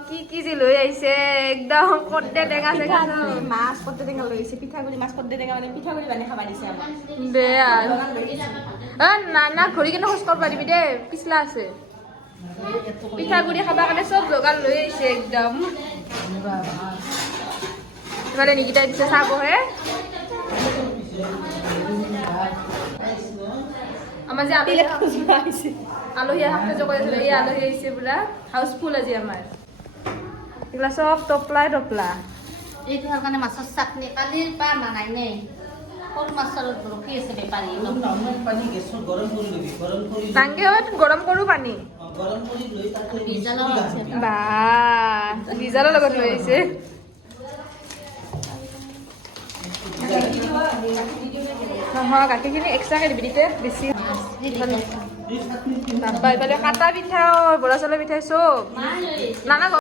কি কি যে লৈ আহিছে একদম কৰ্দে টেঙা চেঙা মাছ কৰ্দে টেঙা লৈ আহিছে পিঠাগুড়ি মাছ কৰ্দে টেঙা মানে পিঠাগুড়ি বানি খাবা দিছে আমাক বেয়া না ঘূৰি কিনে খোজ কাঢ়িব পাৰিবি দেই পিছলা আছে পিঠাগুড়ি খাবৰ কাৰণে চব যোগাৰ লৈ আহিছে একদম এবাৰে নিকিতাই দিছে চাবহে আমাৰ যে আলহী আহোঁতে যে কৈ আছিলে এই আলহী আহিছে পুৰা হাউচফুল আজি আমাৰ এইগুলা চব টপলা এইটো কাৰণে মাছৰ চাটনি কালিৰ পৰা মানাই নে সৰু মাছৰ ৰখি আছে বেপাৰী নাংগে গৰম কৰোঁ পানী বা লিজালৰ লগত লৈ আহিছে নহয় গাখীৰখিনি এক্সট্ৰাকৈ দিবি দিতে বেছি এইফালে কাটা পিঠাও বৰা চাউলৰ পিঠাই চব নানা